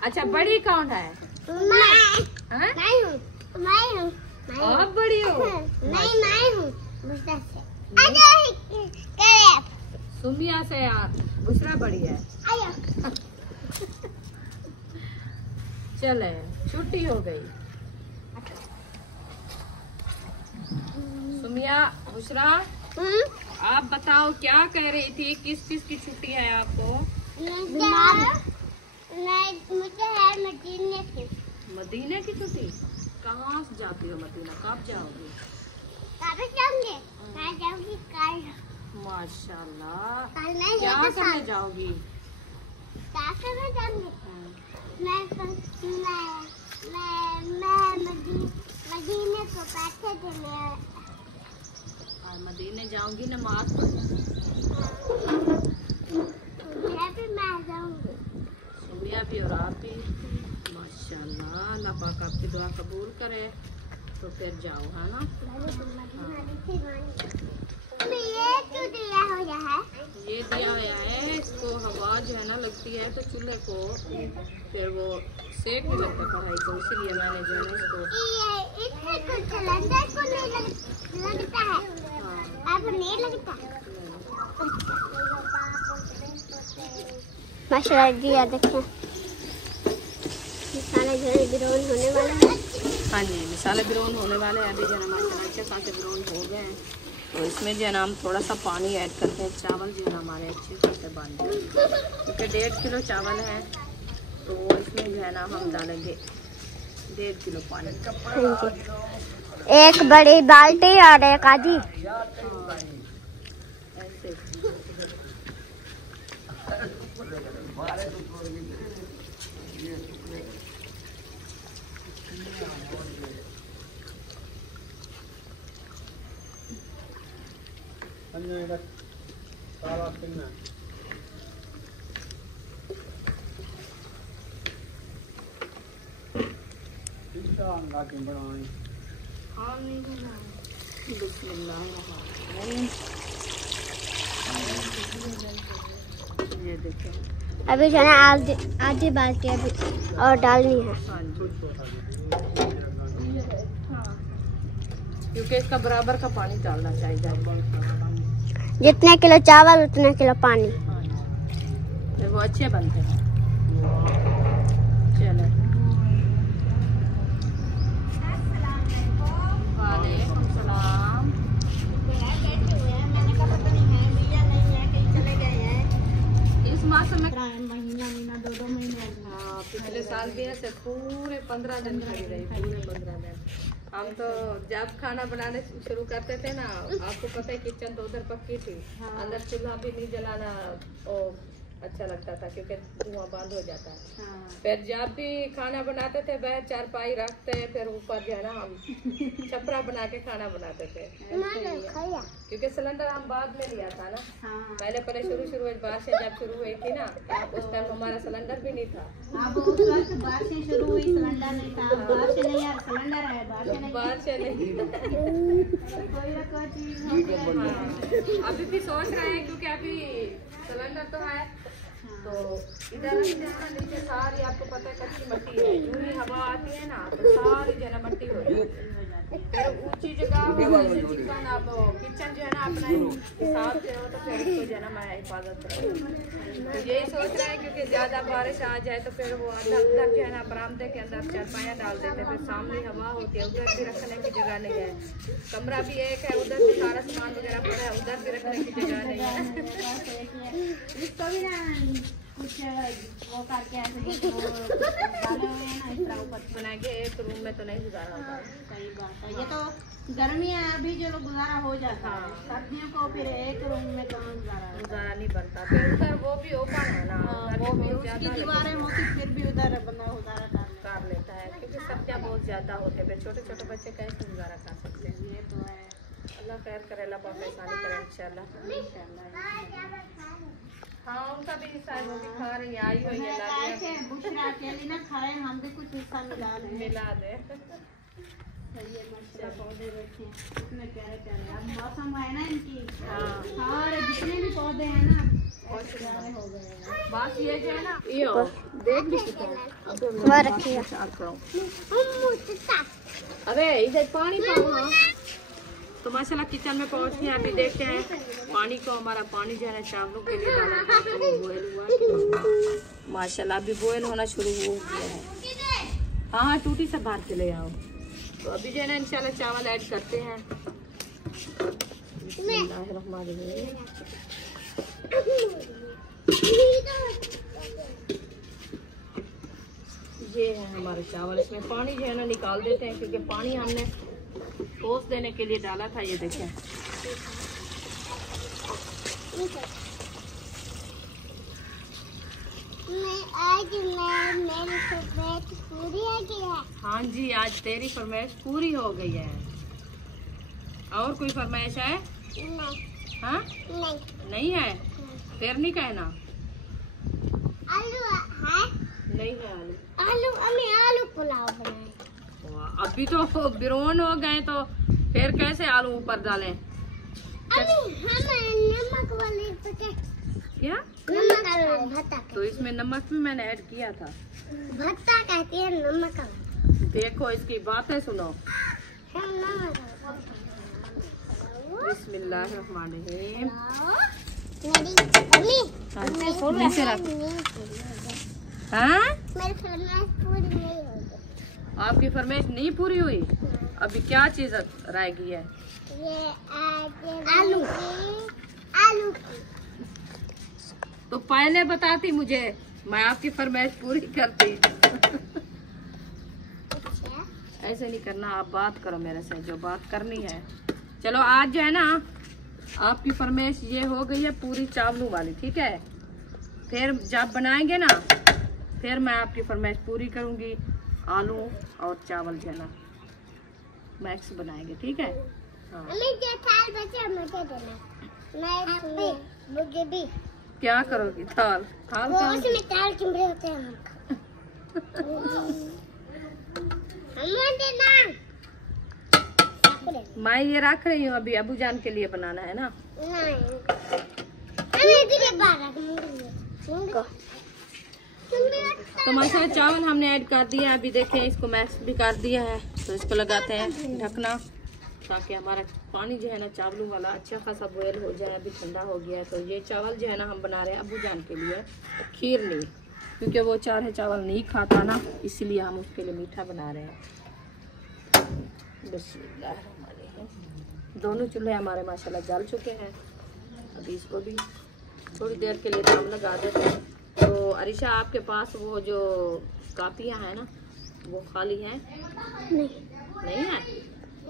अच्छा बड़ी कौन है? मैं हूँ। आप बड़ी हो? नहीं मैं हूँ बुशरा से। सुमिया से यार बुशरा बड़ी है। चले छुट्टी हो गई। सुमिया बुशरा आप बताओ क्या कह रही थी, किस किस की छुट्टी है आपको? मुझे है मदीने की। मदीने की छुट्टी? कहाँ से जाती हो मदीना, कब जाओगी? मैं जाऊंगी कल। माशाल्लाह। कल मैं क्या करने जाओगी? मैं जाऊंगी। मदीने को पैसे देने। मदीने जाऊंगी नमाज पढ़ने। मैं जाऊंगी। सुमिया भी और आप भी। माशाल्लाह, अल्लाह पाक आपकी दुआ कबूल करे तो फिर जाओ, है ना? ये दिया हुआ है, इसको हवा जो है ना लगती है तो चूल्हे को फिर वो सेक नहीं लगता कढ़ाई को, इसीलिए मैंने जो है इसको सिलेंडर को नहीं लगता है। अब नहीं लगता। माशाल्लाह जी, याद देखें मसाले जो है ब्राउन होने वाले हैं। हाँ जी, मसाले ब्राउन होने वाले हैं। अभी जो है माशाल्लाह अच्छे खासे ब्राउन हो गए हैं, तो इसमें जो है ना हम थोड़ा सा पानी ऐड करते हैं। चावल जो है ना हमारे अच्छे खासे बन गए, क्योंकि 1.5 किलो चावल है तो इसमें जो है ना हम डालेंगे 1.5 किलो पानी। एक बड़ी बाल्टी और एक आधी। ऐसे ये देखो, अभी जो है आधी बाल्टी अभी और डालनी है। हाँ जी, क्योंकि इसका बराबर का पानी डालना चाहिए। जितने किलो चावल उतने किलो पानी। फिर वो अच्छे बनते हैं। चलो, वालेकुम सलाम। इस मौसम में महीना 2 महीने। हाँ, पिछले साल भी ऐसे पूरे 15 दिन खड़ी रही, पूरे 15 दिन। हम तो जब खाना बनाने शुरू करते थे ना, आपको पता है किचन तो उधर पक्की थी, अंदर चूल्हा भी नहीं जलाना अच्छा लगता था क्योंकि धुआं बंद हो जाता है। फिर जब भी खाना बनाते थे वह चारपाई रखते, फिर ऊपर जो है ना हम छपरा बना के खाना बनाते थे, क्योंकि सिलेंडर हम बाद में लिया था ना। पहले शुरू बारिशें जब शुरू हुई थी ना, उस टाइम हमारा सिलेंडर भी नहीं था। बारिशें शुरू हुई, सिलेंडर नहीं था। बारिशें नहीं यार, सिलेंडर है, बारिशें नहीं। अभी भी सोच रहे हैं क्योंकि अभी सिलेंडर तो है, तो इधर नीचे सारी आपको पता है कच्ची मिट्टी है, यूं ही हवा आती है ना तो सारी जो है मिट्टी हो जाती है। फिर ऊंची जगह हो जैसे चिकन, अब किचन जो है ना अपना हिसाब से हो तो फिर उसको जो है ना मैं हिफाजत करूँ। तो यही सोच रहे हैं क्योंकि ज़्यादा बारिश आ जाए तो फिर वो अंदर जो है ना बरामदे के अंदर चारपाइयाँ डाल देते, फिर सामने हवा होती है, उधर भी रखने की जगह नहीं है। कमरा भी एक है, उधर भी सारा सामान वगैरह पड़ा है, उधर भी रखने की जगह नहीं है। इसको भी ना कुछ वो करके ऐसे डाले हुए हैं ना, इस तरह ऊपर बनाएंगे। एक रूम में तो नहीं गुजारा होता। सही बात है। ये तो गर्मियाँ अभी जो लोग गुजारा हो जाता है, सर्दियों को फिर एक रूम में कहाँ गुजारा नहीं बनता। फिर उधर वो भी ओपन है ना, वो भी उसकी दीवारें मोटी, फिर भी उधर बंदा गुजारा कर लेता है क्योंकि सर्दियाँ बहुत ज्यादा होते हैं, फिर छोटे छोटे बच्चे कैसे गुजारा कर सकते हैं। खैर करेला बहुत आसानी करें इंशाल्लाह। हाँ उनका भी हिस्सा है, वो भी खा रही है, आई हुई है ऐसे बुशरा अकेली ना खाए, हम भी कुछ हिस्सा मिला लें। मिला दे। ये मसाला पौधे रखे हैं कितने प्यारे प्यारे। अब मौसम है ना इनकी, हाँ सारे जितने भी पौधे हैं ना बहुत प्यारे हो गए हैं। बात ये जो है ना, यो देख भी सकते हैं। वो रखिए। अबे इधर पानी पाओ। हाँ तो माशाल्लाह किचन में पहुंच गए। अभी देखते हैं पानी को, हमारा पानी जो है ना चावलों के लिए डाला था, तो वो बॉयल हुआ माशाल्लाह। अभी बॉयल होना शुरू हो गया है। हाँ हाँ टूटी से बाहर के ले आओ। तो अभी जो है ना इंशाल्लाह चावल ऐड करते हैं। बिस्मिल्लाहिर्रहमानिर्रहीम। ये है हमारे चावल। इसमें पानी जो है ना निकाल देते हैं, क्योंकि पानी हमने पोस देने के लिए डाला था। ये देखें मेरी फरमाइश पूरी हो गई है। हाँ जी आज तेरी फरमाइश पूरी हो गई है। और कोई फरमाइश है? नहीं हाँ नहीं है, फिर नहीं कहना। आलू है? नहीं है आलू। आलू हमें आलू पुलाव बनाए। वाह, अभी तो बिरोन हो गए, तो फिर कैसे आलू ऊपर डालें? नमक वाले क्या नमक भत्ता तो इसमें नमक भी मैंने ऐड किया था। भत्ता कहती है नमक। देखो इसकी बातें सुनो। बिस्मिल्लाहिर्रहमानिर्रहीम। नीचे रख। हाँ मेरी फरमाइश पूरी नहीं होगी। आपकी फरमाइश नहीं पूरी हुई? अभी क्या चीज रह गई है? ये आलू आलू तो पहले बताती मुझे, मैं आपकी फरमाइश पूरी करती। ऐसे नहीं करना, आप बात करो मेरे से जो बात करनी है। चलो आज जो है ना आपकी फरमाइश ये हो गई है पूरी चावलों वाली, ठीक है। फिर जब बनाएंगे ना फिर मैं आपकी फरमाइश पूरी करूंगी। आलू और चावल जो है ना मैक्स बनाएंगे, ठीक है। हाँ। मुझे थाल बचा मुझे देना। मैं मुझे भी क्या करोगी? थाल थाल वो कहाँ? उसमें ताल चिमड़े होते हैं। हमें देना। मैं ये रख रही हूँ, अभी अबू जान के लिए बनाना है ना। नहीं हमें तुझे बाहर रख। तो माशाल्लाह चावल हमने ऐड कर दिया। अभी देखें इसको मैक्स भी कर दिया है, तो इसको लगाते हैं ढकना, ताकि हमारा पानी जो है ना चावलों वाला अच्छा खासा बॉयल हो जाए। अभी ठंडा हो गया है। तो ये चावल जो है ना हम बना रहे हैं अबू जान के लिए खीर नहीं, क्योंकि वो चाहे चावल नहीं खाता ना, इसीलिए हम उसके लिए मीठा बना रहे हैं। बिस्मिल्लाहिर्रहमानिर्रहीम। दोनों चूल्हे हमारे माशाल्लाह जल चुके हैं। अभी इसको भी थोड़ी देर के लिए दम लगा देते हैं। तो अरिशा आपके पास वो जो कापियाँ हैं ना वो खाली हैं? नहीं नहीं है?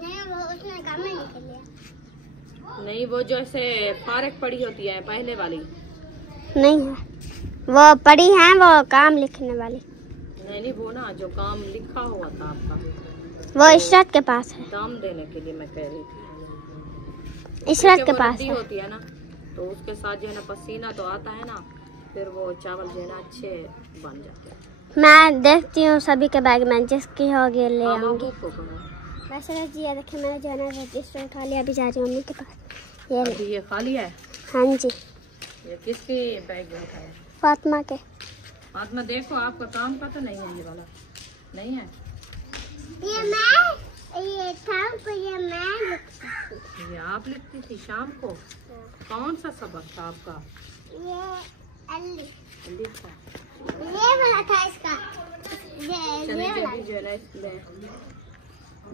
नहीं वो उसने काम नहीं कर लिया। नहीं वो जो ऐसे फारक पड़ी होती है पहले वाली? नहीं है वो पड़ी है, वो काम लिखने वाली। नहीं वो ना जो काम लिखा हुआ था आपका, वो इशरत के पास है। दाम देने के लिए मैं कह रही थी। इशरत के वो पास रद्दी है। होती है ना, तो उसके साथ जो है ना पसीना तो आता है ना, फिर वो चावल जो है ना अच्छे बन जाते हैं। मैं देखती हूँ सभी के बैग में, जिसकी होगी ले आऊंगी। वैसे जी ये देखिए मैंने जो है ना रजिस्टर उठा लिया। अभी जा रही हूँ मम्मी के पास। ये ले। अभी ये खाली है? हाँ जी ये किसके बैग में उठाया? फातिमा के। फातिमा देखो आपका काम का तो नहीं है ये वाला? नहीं है? ये मैं ये शाम को ये मैं ये आप लिखती थी शाम को? कौन सा सबक था आपका? ये अली लिखा ये वाला था इसका। ये चने के वाला भी जो है ना इसमें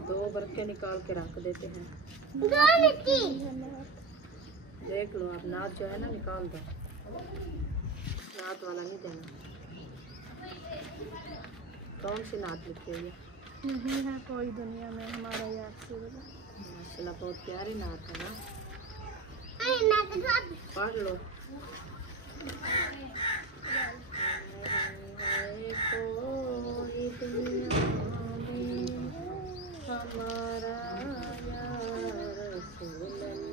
2 बरके निकाल के रख देते हैं। दो मिट्टी। देख लो आप, नाद जो है ना निकाल दो, नाद वाला नहीं देना। कौन सी नाद लिखी हुई है? नहीं है कोई दुनिया में हमारा याद से। माशाल्लाह बहुत प्यारी नाद है ना, ना पढ़ लो। हमारा या रसूल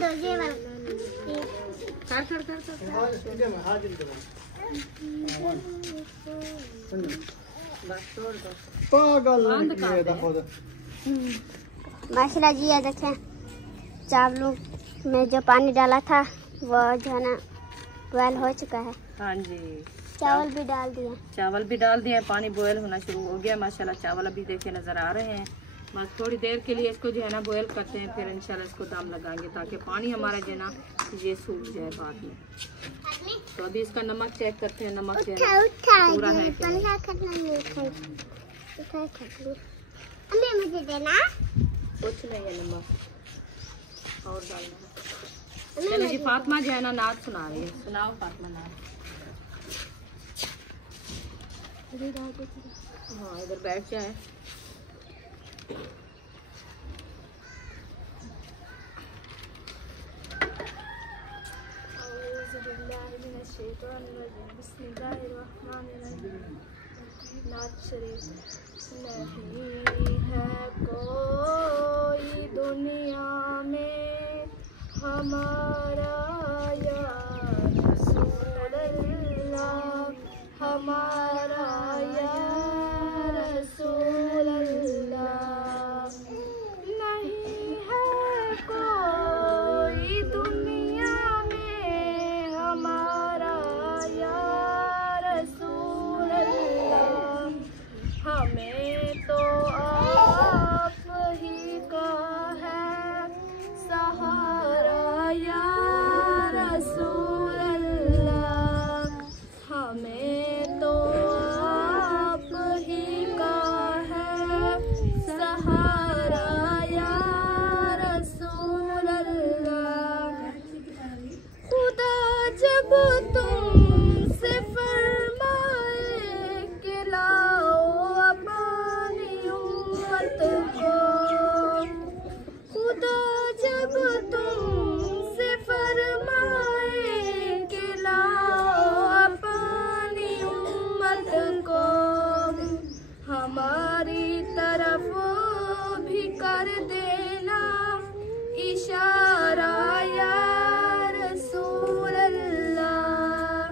दो ये वाला पागल माशाल्लाह जी। ये देखें चावलों में जो पानी डाला था वो जो है ना बॉयल हो चुका है। हाँ जी, चावल भी डाल दिए। चावल भी डाल दिए, पानी बॉयल होना शुरू हो गया माशाल्लाह। चावल अभी देखे नजर आ रहे हैं। बस थोड़ी देर के लिए इसको जो है ना बॉयल करते हैं, फिर इंशाल्लाह इसको दम लगाएंगे ताकि पानी हमारा जो है ना ये सूख जाए बाद में। तो अभी इसका नमक चेक करते हैं, नमक जो है पूरा है कि नहीं। मुझे देना कुछ नहीं है, नमक और डालना। चलो जी, फातिमा जो है ना नात सुना रही है। सुनाओ फातिमा नात। हाँ, इधर बैठ जाए। नात शरीफ। नहीं है कोई दुनिया में हमारा या रसूल अल्लाह, हमारा या रसूल अल्लाह। नहीं है कोई दुनिया में हमारा या रसूल अल्लाह, हमें तो आप ही का है सहारा या रसूल अल्लाह, हमें तो आप ही का है सहारा या रसूल अल्लाह। खुदा जब तुमसे फरमाए कि लाओ अपनी उम्मत को, खुदा जब तुमसे फरमाए कि लाओ अपनी उम्मत को, हमारी तरफ भी कर देना इशारा या रसूल अल्लाह।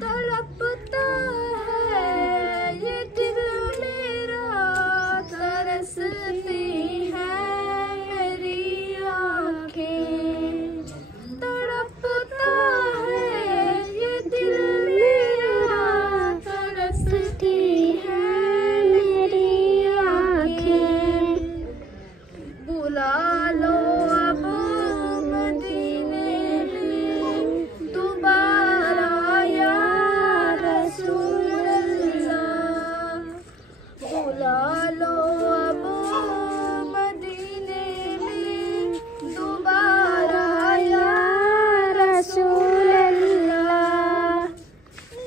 तड़पता है ये दिल मेरा, तरसती है मेरी आँखें। तड़पता है ये दिल मेरा, तरसती है मेरी आँखें। बुला लो अब मदीने में दोबारा या रसूल अल्लाह, बुला लो अब मदीने में दोबारा या रसूल अल्लाह।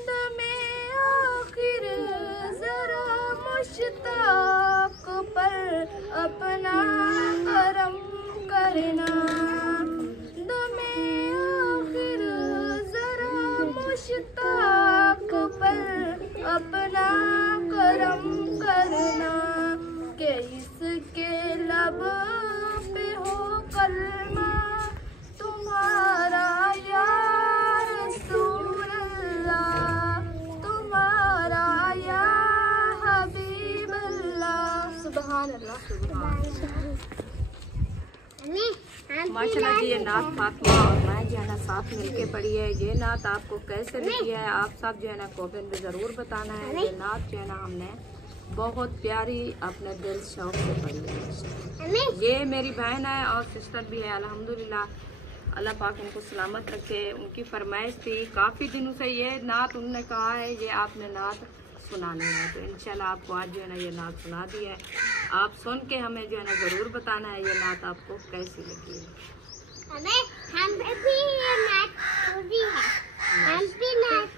दमे आखिर जरा मुश्ताक पर अपना करम करना, दमे आखिर जरा मुश्ताक पर अपना करम करना, के इसके लब पे हो कलमा तुम्हारा या रसूल अल्लाह, तुम्हारा या हबीब अल्लाह। सुभान अल्लाह, सुभान माशाल्लाह जी। ये नात फातिमा और मैं जो है ना साथ मिलके पढ़ी है। ये नात आपको कैसे लगी है आप सब जो है ना कमेंट में ज़रूर बताना है। ये नात जो है ना हमने बहुत प्यारी अपने दिल शौक से पढ़ी है। ये मेरी बहन है और सिस्टर भी है अल्हम्दुलिल्लाह। अल्लाह पाक इनको सलामत रखे। उनकी फरमाइश थी काफ़ी दिनों से ये नात, उन्होंने कहा है ये आपने नात सुनानी है, तो इंशाल्लाह आपको आज जो है ना ये नात सुना दी है। आप सुन के हमें जो है ना ज़रूर बताना है ये नात आपको कैसी लगी है। हम भी ये नात सुनी है, हम भी नात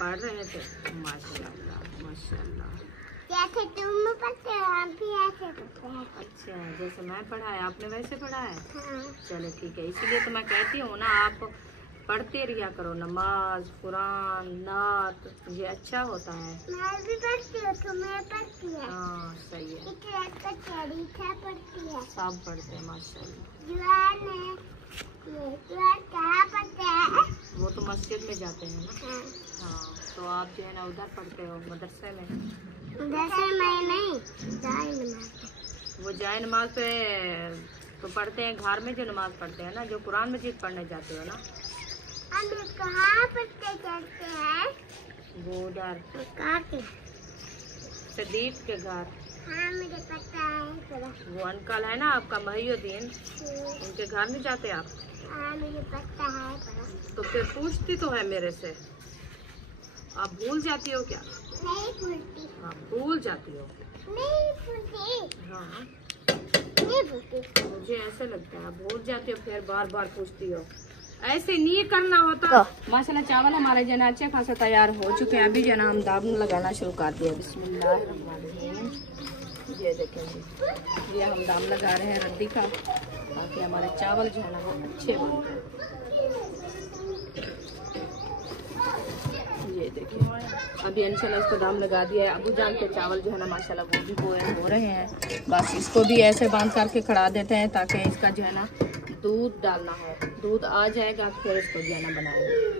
पढ़ रहे थे। माशाल्लाह माशाल्लाह। जैसे तुम पढ़ते हो हम भी ऐसे पढ़ते हैं। अच्छा, जैसे मैं पढ़ा है आपने वैसे पढ़ा है। हाँ। चलो ठीक है, इसीलिए तो मैं कहती हूँ ना आप पढ़ते रिया करो, नमाज कुरान नात, ये अच्छा होता है। मैं भी पढ़ती हूँ, तुम्हें पढ़ती है। हाँ सही है, पढ़ती है, सब पढ़ते हैं माशाल्लाह। जुआन कहाँ पढ़ते हैं? वो तो मस्जिद में जाते हैं ना। हाँ। हाँ तो आप जो है ना उधर पढ़ते हो मदरसे में। जैसे मैं नहीं जाए नमाज। वो जाए नमाज पे तो पढ़ते हैं, घर में जो नमाज पढ़ते हैं ना, जो कुरान मजीद पढ़ने जाते हो ना, हम कहाँ पढ़ते जाते हैं? वो उधर कहाँ के? सदीक के घर। हाँ मुझे पता है थोड़ा। वो अंकल है ना आपका महियुद्दीन, उनके घर नहीं जाते आप? हाँ मुझे पता है थोड़ा। तो फिर पूछती तो है मेरे से, आप भूल जाती हो क्या? नहीं भूलती। हाँ भूल जाती हो। नहीं भूलती। हाँ नहीं भूलती। मुझे ऐसे लगता है आप भूल जाती हो, फिर बार बार पूछती हो। ऐसे नहीं करना होता। माशाल्लाह चावल हमारे जना अच्छे खासा तैयार हो चुके हैं। अभी जना हम दाब लगाना शुरू कर दिया। बिस्मिल्लाहिर्रहमानिर्रहीम। ये देखेंगे, ये हम दाम लगा रहे हैं रद्दी का, ताकि हमारे चावल जो है ना वो अच्छे बनते हैं। ये देखिए अभी इंशाल्लाह इसको दाम लगा दिया है। अबू जान के चावल जो है ना माशाल्लाह वो भी बॉयल हो रहे हैं। बस इसको भी ऐसे बांध करके खड़ा देते हैं ताकि इसका जो है ना दूध डालना है, दूध आ जाएगा फिर इसको जो है ना बनाएंगे।